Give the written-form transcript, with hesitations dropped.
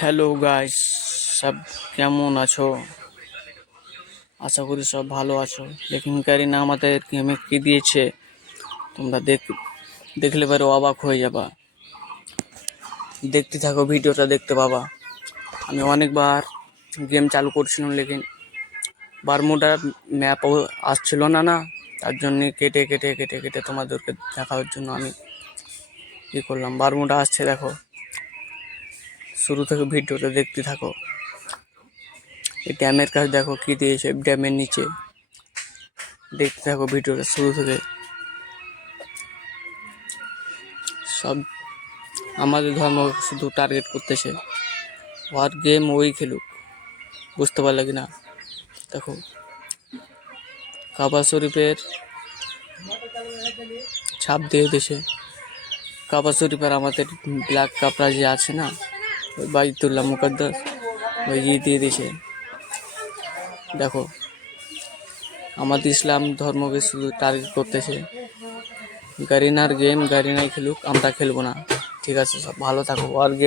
Hello guys, সব কেমন আছো? আশা করি সব ভালো আছো। লেকিন কারিনা আমাদের গেমে কি দিয়েছে তোমরা দেখলে পরে অবাক হয়ে যাবা। দেখতে থাকো, ভিডিওটা দেখতে পাবা। আমি অনেকবার গেম চালু করছিলাম, লেকিন বারমুডার ম্যাপও আসছিল না, তার জন্য কেটে কেটে কেটে কেটে তোমাদেরকে দেখার জন্য আমি কি করলাম। বারমুডা আসছে, দেখো। শুরু থেকে ভিডিওটা দেখতে থাকো। এই ড্যামের কাছে দেখো কি দিয়েছে, ড্যামের নিচে। দেখতে থাকো ভিডিওটা শুরু থেকে। সব আমাদের ধর্ম শুধু টার্গেট করতেছে, আর গেম ওই খেলুক, বুঝতে পারলে কি না? দেখো, কাবা শরীফের ছাপ দিয়ে দিয়েছে। কাবা শরীফের আমাদের ব্ল্যাক কাপড়া যে আছে না, ওই বাইতুল্লাহ মুকদ্দাস, ওই যে দিয়ে দিয়েছে। দেখো, আমাদের ইসলাম ধর্মকে শুধু টার্গেট করতেছে। গারিনার গেম গারিনাই খেলুক, আমরা খেলবো না। ঠিক আছে, সব ভালো থাকো। আর গেম